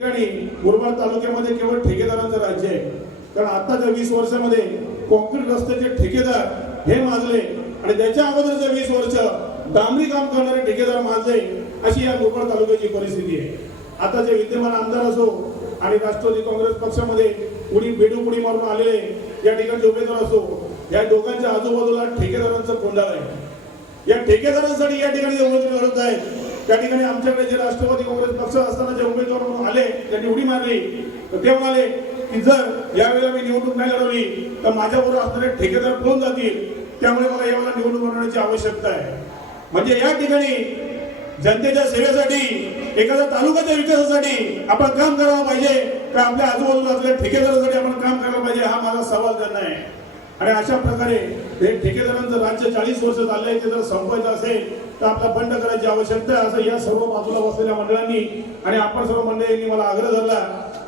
ठिकाणी मुरबाड तालुक्यामध्ये केवळ ठेकेदारांचं राज्य आहे. कारण आताच्या वीस वर्षामध्ये कॉन्क्रीट रस्त्याचे ठेकेदार हे माजले आणि त्याच्या अगोदरचे वीस वर्ष डांबरी काम करणारे ठेकेदार माजले अशी या मुरबाड तालुक्याची परिस्थिती आहे. आता जे विद्यमान आमदार असो आणि राष्ट्रवादी काँग्रेस पक्षामध्ये कुणी बेडू कुणी मारून आलेले या ठिकाणचे उमेदवार असो या दोघांच्या आजूबाजूला ठेकेदारांचं कोंडाळ आहे. या ठेकेदारांसाठी या ठिकाणी उमेदवार आहेत त्या ठिकाणी आमच्याकडे जे राष्ट्रवादी काँग्रेस पक्ष असताना जे उमेदवार म्हणून आले त्यांनी उडी मारली. तर ते म्हणाले की जर यावेळेला मी निवडणूक नाही लढवली तर माझ्याबरोबर असणारे ठेकेदार पळून जातील. त्यामुळे मला यावेळेला निवडणूक लढवण्याची आवश्यकता आहे. म्हणजे या ठिकाणी जनतेच्या सेवेसाठी एखाद्या तालुक्याच्या विकासासाठी आपण काम करायला पाहिजे का आपल्या आजूबाजूला असलेल्या ठेकेदारासाठी आपण काम करायला पाहिजे हा माझा सवाल त्यांना आहे. आणि अशा प्रकारे हे ठेकेदारांचं राज्य चाळीस वर्ष चाललंय ते जर संपवायचं असेल तर आपला बंड करायची आवश्यकता असं या सर्व बाजूला बसलेल्या मंडळांनी आणि आपण सर्व मंडळींनी मला आग्रह धरला.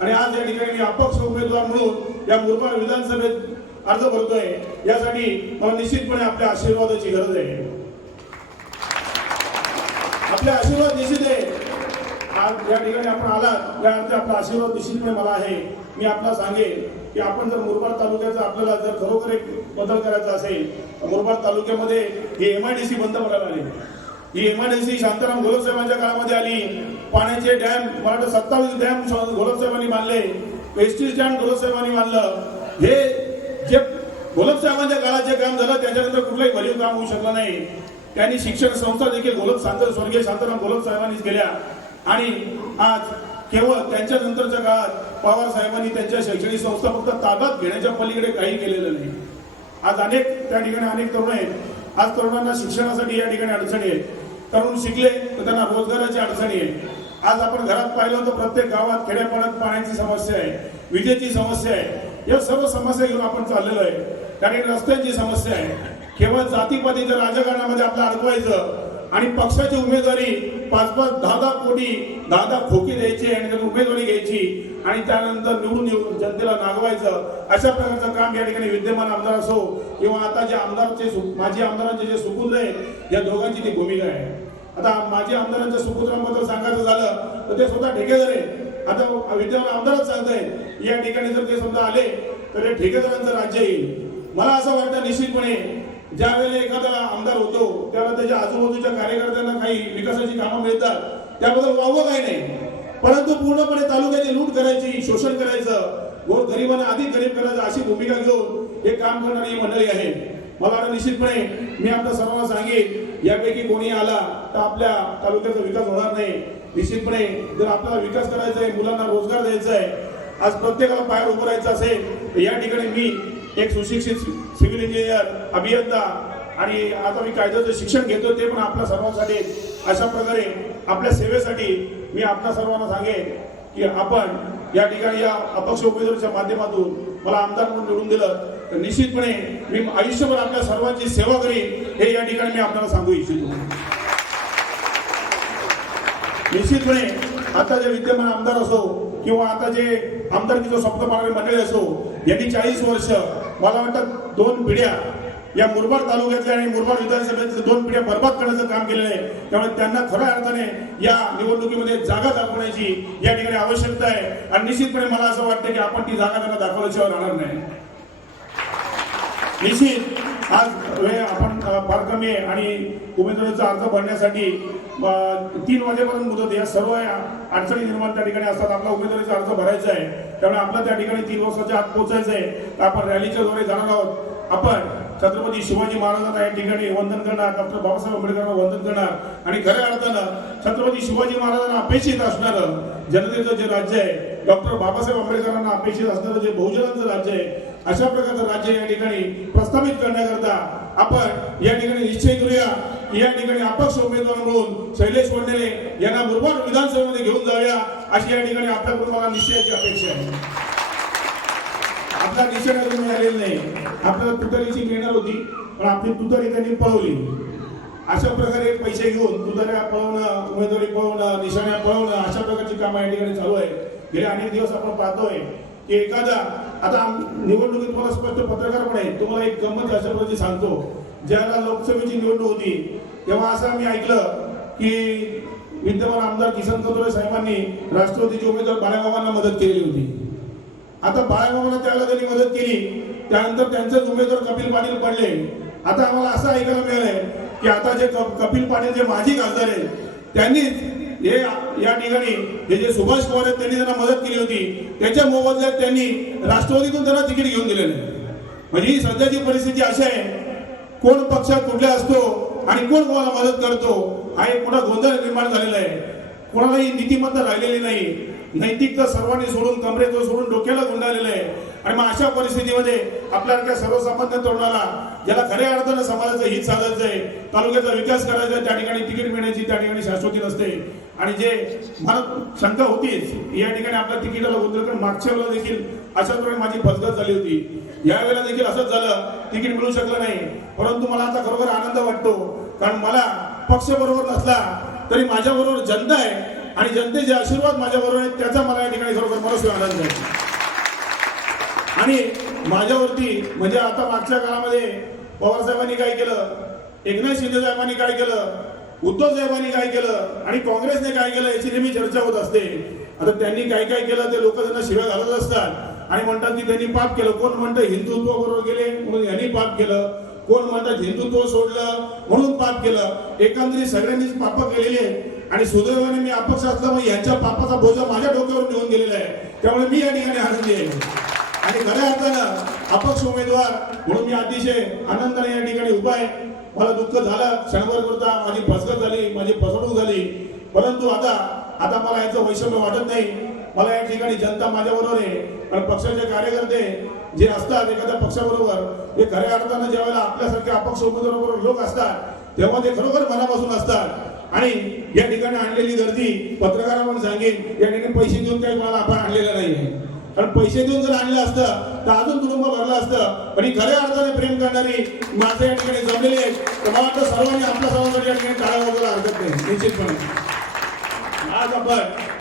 आणि आज या ठिकाणी मी अपक्ष उमेदवार म्हणून या मुरबाड विधानसभेत अर्ज भरतोय. यासाठी मला निश्चितपणे आपल्या आशीर्वादाची गरज आहे. आपले आशीर्वाद निश्चित आहे. आज या ठिकाणी आपण आलात या अर्थ आपला आशीर्वाद निश्चितपणे मला आहे. मी आपला सांगेन. की आपण जर मुरबाड तालुक्याचा आपल्याला जर खरोखर एक बदल करायचा असेल तर मुरबाड तालुक्यामध्ये ही एम आय डी सी बंद पडायला आली. ही M I D C Shantaram घोलपसाहेबांच्या काळामध्ये आली. पाण्याचे डॅम मराठा सत्तावीस डॅम घोलपसाहेबांनी बांधले. वेस्टीज डॅम घोलपसाहेबांनी बांधलं. हे जे घोलपसाहेबांच्या काळात जे काम झालं त्याच्यानंतर कुठलंही भरीव काम होऊ शकलं नाही. त्यांनी शिक्षण संस्था देखील घोलप शांत स्वर्गीय शांताराम घोलप साहेबांनीच केल्या. आणि आज केवळ त्यांच्या नंतरच्या काळात पवार साहेबांनी त्यांच्या शैक्षणिक संस्था फक्त ताब्यात घेण्याच्या पलीकडे काही केलेलं नाही. आज अनेक त्या ठिकाणी अनेक तरुण आहेत. आज तरुणांना शिक्षणासाठी या ठिकाणी अडचणी आहेत. तरुण शिकले तर त्यांना रोजगाराची अडचणी आहे आज आपण घरात पाहिलं तर प्रत्येक गावात खेड्यापाड्यात पाण्याची समस्या आहे विजेची समस्या आहे. या सर्व समस्या घेऊन आपण चाललेलो आहे. कारण रस्त्यांची समस्या आहे. केवळ जातीपातीच्या राजकारणामध्ये आपलं अडकवायचं आणि पक्षाची उमेदवारी पाच पाच दहा दहा कोटी दहा दहा खोकी द्यायची आणि त्यात उमेदवारी घ्यायची. आणि त्यानंतर निवडून येऊन जनतेला नागवायचं. अशा प्रकारचं काम या ठिकाणी विद्यमान आमदार असो किंवा आता जे आमदारचे माजी आमदारांचे जे सुपुत्र आहेत या दोघांची ती भूमिका आहे. आता माजी आमदारांच्या सुपुत्रांबद्दल सांगायचं झालं तर ते स्वतः ठेकेदार आहेत. आता विद्यमान आमदारच सांगताय या ठिकाणी जर ते समजा आले तर हे ठेकेदारांचं राज्य येईल. मला असं वाटतं निश्चितपणे ज्या वेळेला एखादा आमदार होतो त्यावेळेला त्याच्या आजूबाजूच्या कार्यकर्त्यांना काही विकासाची कामं मिळतात त्याबद्दल वावं काही नाही. परंतु पूर्णपणे तालुक्याची लूट करायची शोषण करायचं व गरिबांना अधिक गरीब करायचं अशी भूमिका घेऊन हे काम करणारी मंडळी आहे. मला आता निश्चितपणे मी आपल्या सर्वांना सांगेन यापैकी कोणी आला तर आपल्या तालुक्याचा विकास होणार नाही. निश्चितपणे जर आपल्याला विकास करायचा आहे मुलांना रोजगार द्यायचा आहे आज प्रत्येकाला पायावर उभं राहायचं असेल तर या ठिकाणी मी एक सुशिक्षित सिव्हिल इंजिनियर अभियंता आणि आता मी कायद्याचं शिक्षण घेतो ते पण आपल्या सर्वांसाठी अशा प्रकारे आपल्या सेवेसाठी मी आपल्या सर्वांना सांगेन की आपण या ठिकाणी या अपक्ष उमेदवारीच्या माध्यमातून मला आमदार म्हणून निवडून दिलं तर निश्चितपणे मी आयुष्यभर आपल्या सर्वांची सेवा करीन हे या ठिकाणी मी आपल्याला सांगू इच्छितो. निश्चितपणे आता जे विद्यमान आमदार असो किंवा आता जे आमदारकीचं स्वप्न पाहणारे मंडळी असो यांनी चाळीस वर्ष मला वाटतं दोन पिढ्या या मुरबाड तालुक्यातल्या आणि मुरबाड विधानसभेतल्या दोन पिढ्या बर्बाद करण्याचं काम केलेलं आहे. त्यामुळे त्यांना खऱ्या अर्थाने या निवडणुकीमध्ये जागा दाखवण्याची या ठिकाणी आवश्यकता आहे. आणि निश्चितपणे मला असं वाटतं की आपण ती जागा त्यांना दाखवल्याशिवाय राहणार नाही. निश्चित आज वेळ आपण फार कमी आहे आणि उमेदवारीचा अर्ज भरण्यासाठी तीन वाजेपर्यंत मुदत आहे. या सर्व या अडचणी निर्माण त्या ठिकाणी असतात. आपला उमेदवारीचा अर्ज भरायचा आहे. त्यामुळे आपलं त्या ठिकाणी तीन वर्षाच्या आत पोहोचायचं आहे. आपण रॅलीच्या द्वारे जाणार आहोत. आपण छत्रपती शिवाजी महाराजांना या ठिकाणी वंदन करणार डॉक्टर बाबासाहेब आंबेडकरांना वंदन करणार. आणि खऱ्या अर्थानं छत्रपती शिवाजी महाराजांना अपेक्षित असणारं जनतेचं जे राज्य आहे डॉक्टर बाबासाहेब आंबेडकरांना अपेक्षित असणारं जे बहुजनांचं राज्य आहे अशा प्रकारचं राज्य या ठिकाणी प्रस्थापित करण्याकरता आपण या ठिकाणी निश्चय करूया. या ठिकाणी अपक्ष उमेदवार म्हणून शैलेश वंडेले यांना मुरबाड विधानसभेमध्ये घेऊन जाऊया. अशी या ठिकाणी आपल्याकडून मला निश्चयाची अपेक्षा आहे. आपला निश्चय अजून मिळालेला नाही. आपल्याला तुतारीची मिळणार होती पण आपली तुतारी त्यांनी पळवली. अशा प्रकारे पैसे घेऊन तुताऱ्या पळवणं उमेदवारी पळवणं निशाण्या पळवणं अशा प्रकारची कामं या ठिकाणी चालू आहे. गेले अनेक दिवस आपण पाहतोय की एखादा आता निवडणुकीत तुम्हाला स्पष्ट पत्रकार पण आहे तुम्हाला एक गंमत अशा प्रकारची सांगतो. ज्याला लोकसभेची निवडणूक होती तेव्हा असं आम्ही ऐकलं की विद्यमान आमदार किसन कदोरे साहेबांनी राष्ट्रवादीचे उमेदवार बाळामामांना मदत केली होती. आता बाळामामाला त्याला त्यांनी मदत केली त्यानंतर त्यांचेच उमेदवार कपिल पाटील पडले. आता आम्हाला असं ऐकायला मिळालंय की आता जे कपिल पाटील जे माजी खासदार आहेत त्यांनीच हे या ठिकाणी हे जे सुभाष पवार आहेत त्यांनी त्यांना मदत केली होती. त्याच्या मोबदल्यात त्यांनी राष्ट्रवादीतून त्यांना तिकीट घेऊन दिलेलं आहे. म्हणजे ही सध्याची परिस्थिती अशी आहे कोण पक्ष कुठला असतो आणि कोण कोणाला मदत करतो हा एक मोठा गोंधळ निर्माण झालेला आहे. कोणालाही नीतिमत्ता राहिलेली नाही. नैतिकता सर्वांनी सोडून कमरेत सोडून डोक्याला गुंडाळलेलं आहे. आणि मग अशा परिस्थितीमध्ये आपल्यासारख्या सर्वसामान्य तरुणाला ज्याला खऱ्या अर्थानं समाजाचं हित साधायचं आहे तालुक्याचा विकास करायचा आहे त्या ठिकाणी तिकीट मिळण्याची त्या ठिकाणी शाश्वती नसते. आणि जे मला शंका होतीच या ठिकाणी आपल्या तिकिटाला उतरलं मागच्या वेळेला देखील अशा प्रकारे माझी फसगत झाली होती. यावेळेला देखील असंच झालं. तिकीट मिळू शकलं नाही. परंतु मला आता खरोखर आनंद वाटतो. कारण मला पक्ष बरोबर नसला तरी माझ्याबरोबर जनता आहे आणि जनतेचे आशीर्वाद माझ्याबरोबर आहेत त्याचा मला या ठिकाणी खरोखर मनस्वी आनंद आहे. आणि माझ्यावरती म्हणजे आता मागच्या काळामध्ये पवार साहेबांनी काय केलं? एकनाथ शिंदे साहेबांनी काय केलं? उद्धव साहेबांनी काय केलं? आणि काँग्रेसने काय केलं? याची नेहमी चर्चा होत असते. आता त्यांनी काय काय केलं? ते लोक त्यांना शिव्या घालत असतात. आणि म्हणतात की त्यांनी पाप केलं. कोण म्हणतं हिंदुत्व बरोबर गेले? म्हणून यांनी पाप केलं. कोण म्हणतात हिंदुत्व सोडलं? म्हणून पाप केलं. एकंदरीत सगळ्यांनीच पाप केलेली आणि सुदैवाने मी अपक्ष असल्यामुळे यांच्या पापाचा बोजा माझ्या डोक्यावर निघून गेलेला आहे. त्यामुळे मी या ठिकाणी आनंदी आहे. आणि खऱ्या अर्थानं अपक्ष उमेदवार म्हणून मी अतिशय आनंदाने या ठिकाणी उभा आहे. मला दुःख झालं. क्षणभर करता माझी फसगत झाली माझी फसवणूक झाली. परंतु आता आता मला याचं वैषम्य वाटत नाही. मला या ठिकाणी जनता माझ्याबरोबर आहे. आणि पक्षाचे कार्यकर्ते जे असतात एखाद्या पक्षाबरोबर हे खऱ्या अर्थानं ज्यावेळेला आपल्यासारख्या अपक्ष उमेदवाराबरोबर लोक असतात तेव्हा ते खरोखर मनापासून असतात. आणि या ठिकाणी आणलेली गर्दी पत्रकारांना पण सांगेन या ठिकाणी पैसे देऊन काही मला आपण आणलेलं नाही. आहे कारण पैसे देऊन जर आणलं असतं तर अजून कुटुंब भरलं असतं. पण ही खऱ्या अर्थाने प्रेम करणारी माणसं या ठिकाणी जमलेली आहेत. तर मला वाटतं सर्वांनी आपल्या सर्वांसाठी या ठिकाणी टाळा वगैरे हरकत नाही निश्चितपणे. आज आपण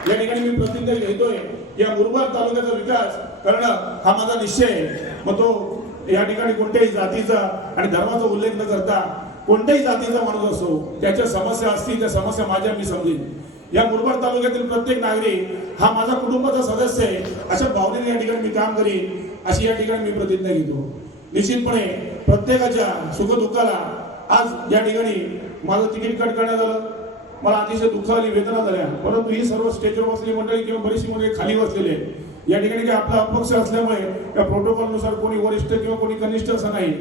या ठिकाणी मी प्रतिज्ञा घेतोय या मुरबाड तालुक्याचा विकास करणं हा माझा निश्चय आहे. मग तो या ठिकाणी कोणत्याही जातीचा आणि धर्माचा उल्लेख न करता कोणत्याही जातीचा माणूस असो त्याच्या समस्या असतील त्या समस्या माझ्या मी समजेन. या मुरबाड तालुक्यातील प्रत्येक नागरिक हा माझा कुटुंबाचा सदस्य आहे अशा भावनेने या ठिकाणी मी काम करीन अशी या ठिकाणी मी प्रतिज्ञा घेतो. निश्चितपणे प्रत्येकाच्या सुखदुःखाला आज या ठिकाणी माझं तिकीट कट करण्यात आलं. मला अतिशय दुःख आली वेदना झाल्या परंतु ही सर्व स्टेजवर बसलेली मंडळी किंवा बरीचशी मंडळी खाली बसलेले या ठिकाणी काही आपला अपक्ष असल्यामुळे या प्रोटोकॉलनुसार कोणी वरिष्ठ किंवा कोणी कनिष्ठ असं नाही.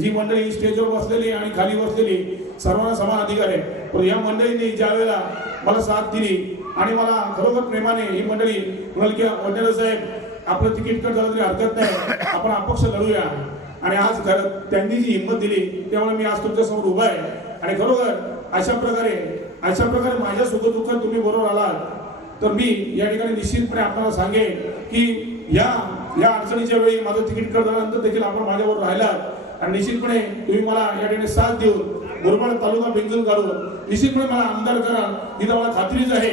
जी मंडळी स्टेजवर बसलेली आणि खाली बसलेली सर्वांना समान अधिकार आहे पण या मंडळींनी ज्या वेळेला मला साथ दिली आणि मला खरोखर प्रेमाने ही मंडळी म्हणाल की वडनेरे साहेब आपलं तिकीट कट झालं तरी हरकत नाही. आपण अपक्ष लढूया. आणि आज खरं त्यांनी जी हिंमत दिली त्यामुळे मी आज तुमच्यासमोर उभा आहे. आणि खरोखर अशा प्रकारे अशा प्रकारे माझ्या सुखदुःखात तुम्ही बरोबर आलात तर मी या ठिकाणी निश्चितपणे आपल्याला सांगेन की या या अडचणीच्या वेळी माझं तिकीट कट झाल्यानंतर देखील आपण माझ्याबरोबर राहिलात. आणि निश्चितपणे तुम्ही मला या ठिकाणी साथ देऊन मुरबाड तालुका बिंजून काढून निश्चितपणे मला आमदार करा ही तर मला खात्रीच आहे.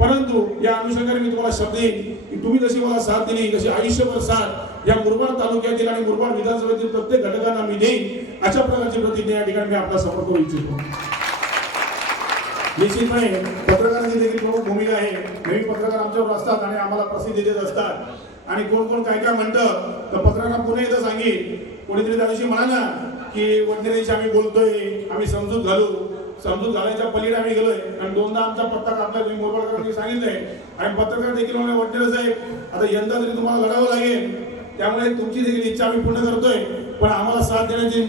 परंतु या अनुषंगाने मी तुम्हाला शब्द देईन की तुम्ही जशी मला साथ दिली तशी आयुष्यभर साथ या मुरबाड तालुक्यातील आणि मुरबाड विधानसभेतील प्रत्येक घटकांना मी देईन अशा प्रकारची प्रतिज्ञा या ठिकाणी मी आपला समोर करू इच्छितो. निश्चितपणे पत्रकारांची देखील प्रमुख भूमिका आहे. नवीन पत्रकार आमच्यावर असतात आणि आम्हाला प्रसिद्धी देत असतात. आणि कोण कोण काय काय म्हणतं तर पत्रकारांना पुन्हा एकदा सांगेल कोणीतरी त्या दिवशी म्हणाला की वडनेरेशी आम्ही बोलतोय आम्ही समजूत घालू. समजूत घालायच्या पलीकडे आम्ही गेलोय. आणि दोनदा आमचा पत्ता कापला तुम्ही मोरबाडकरांनी सांगितलंय. आणि पत्रकार देखील मला वडनेरे साहेब आता यंदा तरी तुम्हाला लढावं लागेल. त्यामुळे तुमची देखील इच्छा आम्ही पूर्ण करतोय. पण आम्हाला साथ देण्याची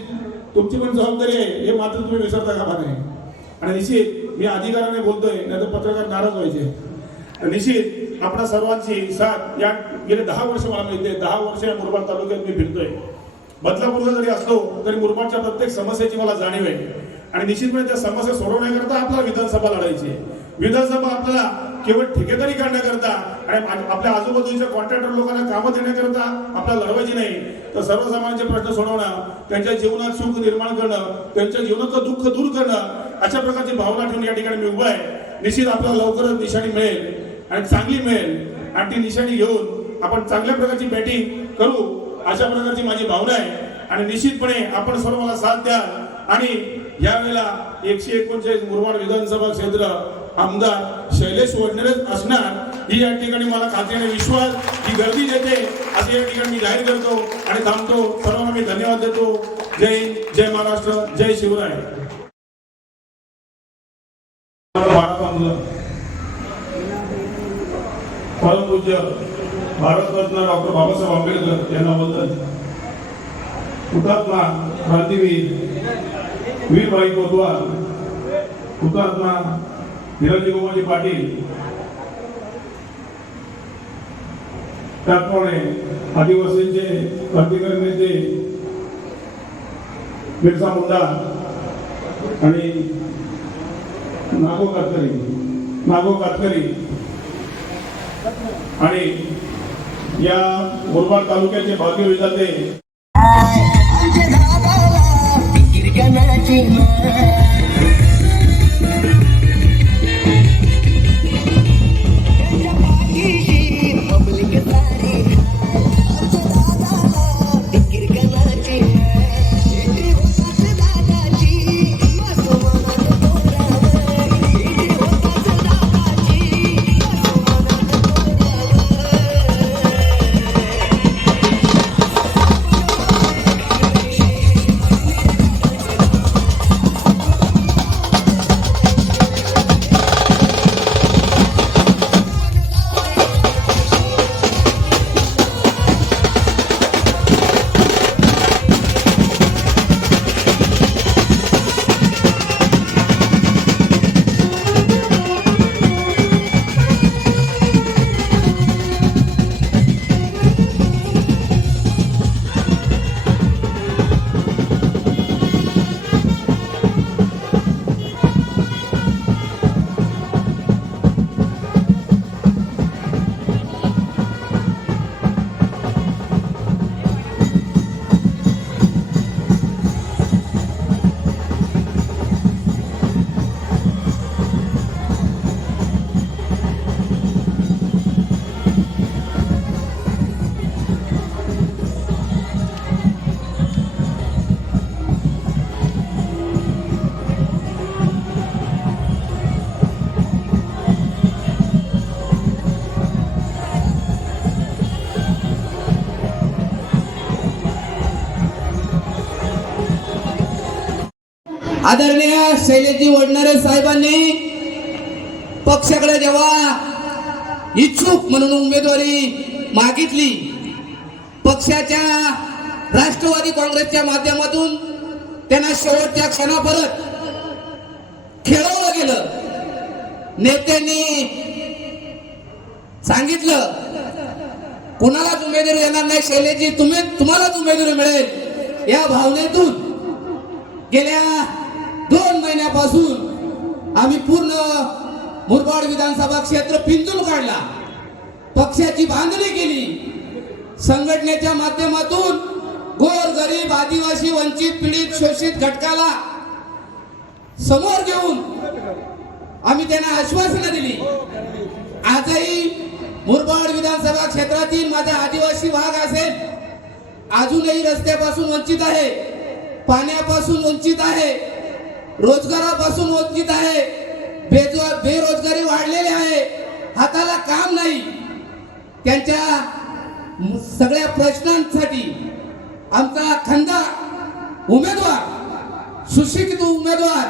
तुमची पण जबाबदारी आहे. हे मात्र तुम्ही विसरता का नाही आणि निश्चित मी अधिकाराने बोलतोय नाही तर पत्रकार नाराज व्हायचे. निश्चित आपल्या सर्वांची साथ या गेले दहा वर्ष मला मिळते दहा वर्ष या मुरबाड तालुक्यात मी फिरतोय. बदलापूरला जरी असलो तरी मुरबाडच्या प्रत्येक समस्येची मला जाणीव आहे. आणि निश्चितपणे त्या समस्या सोडवण्याकरता आपल्याला विधानसभा लढायची आहे. विधानसभा आपल्याला केवळ ठेकेदारी करण्याकरता आणि आपल्या आजूबाजूच्या कॉन्ट्रॅक्टर लोकांना कामं देण्याकरता आपल्याला लढवायची नाही. तर सर्वसामान्यांचे प्रश्न सोडवणं त्यांच्या जीवनात सुख निर्माण करणं त्यांच्या जीवनाचं दुःख दूर करणं अशा प्रकारची भावना ठेवून या ठिकाणी मी उभा आहे. निश्चित आपल्याला लवकरच निशाणी मिळेल आणि चांगली मिळेल. आणि ती निशाणी घेऊन आपण चांगल्या प्रकारची बॅटिंग करू अशा प्रकारची माझी भावना आहे. आणि निश्चितपणे आपण सर्व मला साथ द्या आणि यावेळेला एकशे एकोणचाळीस मुरबाड विधानसभा क्षेत्र आमदार शैलेश वडनेरच असणार ही या ठिकाणी मला खात्रीने विश्वास ही गर्दी देते असे या ठिकाणी मी जाहीर करतो आणि थांबतो. सर्वांना मी धन्यवाद देतो. जय जय महाराष्ट्र जय शिवराय. परमपूज्य भारतरत्न डॉक्टर बाबासाहेब आंबेडकर यांना बद्दल हुतात्मा क्रांतीवीर वीरबाई कोतवाल. हुतात्मा हिराजी गोमोजी पाटील त्याचप्रमाणे आदिवासींचे क्रांतिकारी नेते बिरसा मुंडा आणि नागो कातकरी नागो कातकरी आणि या मुरबाड तालुक्याचे भाग्य विधाते आदरणीय शैलेजी वडणारे साहेबांनी पक्षाकडे जेव्हा इच्छुक म्हणून उमेदवारी मागितली पक्षाच्या राष्ट्रवादी काँग्रेसच्या माध्यमातून त्यांना शेवटच्या क्षणापर्यंत खेळवलं गेलं. नेत्यांनी सांगितलं कुणालाच उमेदवारी येणार नाही शैलेजी तुम्ही तुम्हालाच उमेदवारी मिळेल. या भावनेतून गेल्या दोन महिन्यापासून आम्ही पूर्ण मुरबाड विधानसभा क्षेत्र पिंजून काढला. पक्षाची बांधणी केली. संघटनेच्या माध्यमातून गोर गरीब आदिवासी वंचित पीडित शोषित घटकाला समोर घेऊन आम्ही त्यांना आश्वासनं दिली. आजही मुरबाड विधानसभा क्षेत्रातील माझा आदिवासी भाग असेल अजूनही रस्त्यापासून वंचित आहे पाण्यापासून वंचित आहे रोजगारापासून वंचित आहे. बेजो- बेरोजगारी वाढलेली आहे. हाताला काम नाही. त्यांच्या सगळ्या प्रश्नांसाठी आमचा खंदा उमेदवार सुशिक्षित उमेदवार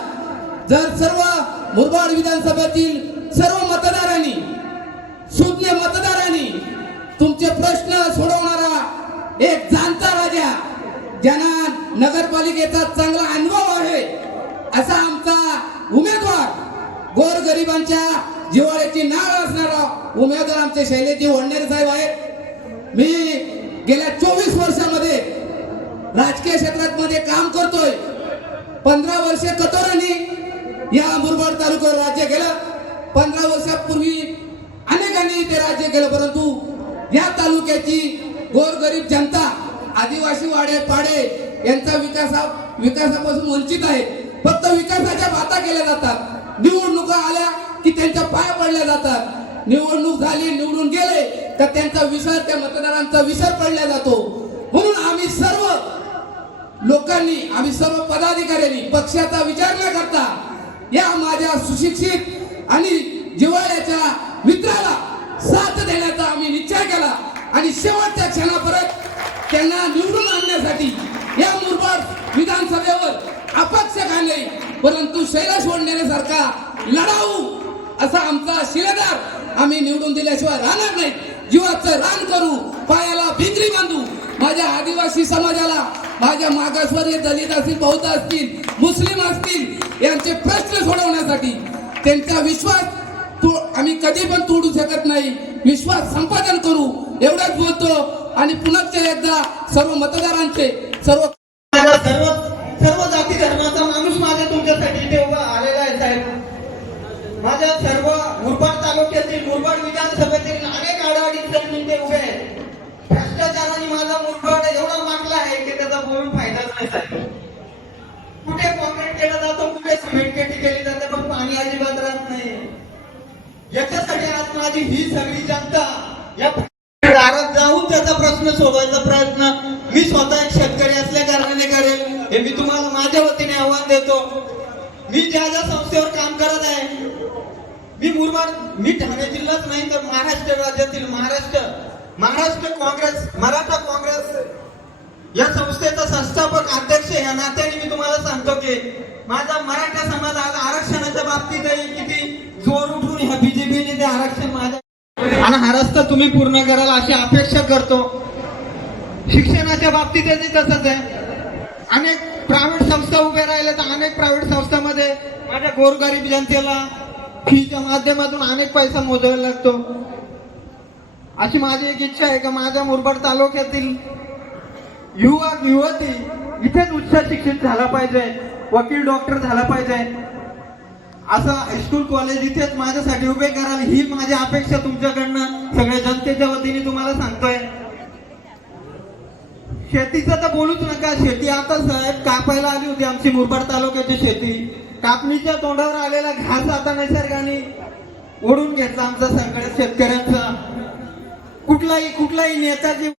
जर सर्व मुरबाड विधानसभेतील सर्व मतदारांनी सुज्ञ मतदारांनी तुमचे प्रश्न सोडवणारा एक जाणता राजा ज्यांना नगरपालिकेचा चांगला अनुभव आहे. असा आमचा उमेदवार गोरगरिबांच्या जिव्हाळ्याची नाळ असणारा उमेदवार आमचे शैलेजी वडनेर साहेब आहेत. मी गेल्या चोवीस वर्षामध्ये राजकीय क्षेत्रात मध्ये काम करतोय. पंधरा वर्ष कतोरांनी या मुरबाड तालुक्यावर राज्य केलं. पंधरा वर्षापूर्वी अनेकांनी ते राज्य केलं परंतु या तालुक्याची गोरगरीब जनता आदिवासी वाडे पाडे यांचा विकासा विकासापासून वंचित आहे. फक्त विकासाच्या वाता केल्या जातात. निवडणुका आल्या की त्यांच्या पाया पडल्या जातात. निवडणूक झाली निवडून गेले तर त्यांचा विसर त्या मतदारांचा विसर पडला जातो. म्हणून आम्ही सर्व लोकांनी आम्ही सर्व पदाधिकाऱ्यांनी पक्षाचा विचार न करता या माझ्या सुशिक्षित आणि जिव्हाळ्याच्या मित्राला साथ देण्याचा आम्ही निश्चय केला. आणि शेवटच्या क्षणापर्यंत त्यांना निवडून आणण्यासाठी या मुरबाड विधानसभेवर परंतु शैलाश सोडण्यासारखा लढाऊ असा आमचा शिलेदार आम्ही निवडून दिल्याशिवाय राहणार नाही. जीवाचं रान करू पायाला भिंगरी बांधू. माझ्या आदिवासी समाजाला माझ्या मागासवर्गीय दलित असतील बौद्ध असतील मुस्लिम असतील यांचे प्रश्न सोडवण्यासाठी त्यांचा विश्वास तो आम्ही कधी पण तोडू शकत नाही. विश्वास संपादन करू एवढंच बोलतो. आणि पुन्हा एकदा सर्व मतदारांचे सर्व सर्व जाती धर्माचा माणूस माझ्या तुमच्यासाठी इथे उभा आलेला आहे साहेब माझ्या सर्व मुरबाड तालुक्यातील मुरबाड विधानसभेतील अनेक आडाअडीचे इथे उभे आहेत. भ्रष्टाचाराने माझा मुरबाड एवढा मागला आहे की त्याचा बोलून फायदाच नाही झाला कुठे कॉन्क्रीट केलं जातं कुठे सिमेंट केटी केली जाते पण पाणी अजिबात राहत नाही. याच्यासाठी आज माझी ही सगळी जनता या दारात जाऊन त्याचा प्रश्न सोडवायचा प्रयत्न मी स्वतः एक शेतकरी असल्या कारणाने करेल हे मी तुम्हाला माझ्या वतीने आव्हान देतो. मी ज्या ज्या संस्थेवर काम करत आहे मी मुरबाड मी ठाणे जिल्हाच नाही तर महाराष्ट्र राज्यातील महाराष्ट्र महाराष्ट्र काँग्रेस मराठा काँग्रेस या संस्थेचा संस्थापक अध्यक्ष या नात्याने मी तुम्हाला सांगतो की माझा मराठा समाज आज आरक्षणाच्या आहे किती जोर उठून ह्या बीजेपीने ते आरक्षण माझ्या आणि हा रस्ता तुम्ही पूर्ण कराल अशी अपेक्षा करतो. शिक्षणाच्या बाबतीतही तसंच आहे. अनेक प्रायव्हेट संस्था उभे राहिले तर अनेक प्रायव्हेट संस्थांमध्ये माझ्या गोरगरीब जनतेला फीच्या माध्यमातून अनेक पैसा मोजावा लागतो. अशी माझी एक इच्छा आहे का माझ्या मुरबाड तालुक्यातील युवक युवती इथेच उच्च शिक्षित झाला पाहिजे वकील डॉक्टर झाला पाहिजे. असं हायस्कूल कॉलेज इथेच माझ्यासाठी उभे कराल ही माझी अपेक्षा तुमच्याकडनं सगळ्या जनतेच्या वतीने तुम्हाला सांगतोय. शेतीचं तर बोलूच नका शेती आता साहेब कापायला आली होती आमची मुरबाड तालुक्याची शेती. कापणीच्या तोंडावर आलेला घास आता निसर्गाने ओढून घेतला आमचा सगळ्या शेतकऱ्यांचा. कुठलाही कुठलाही नेताजी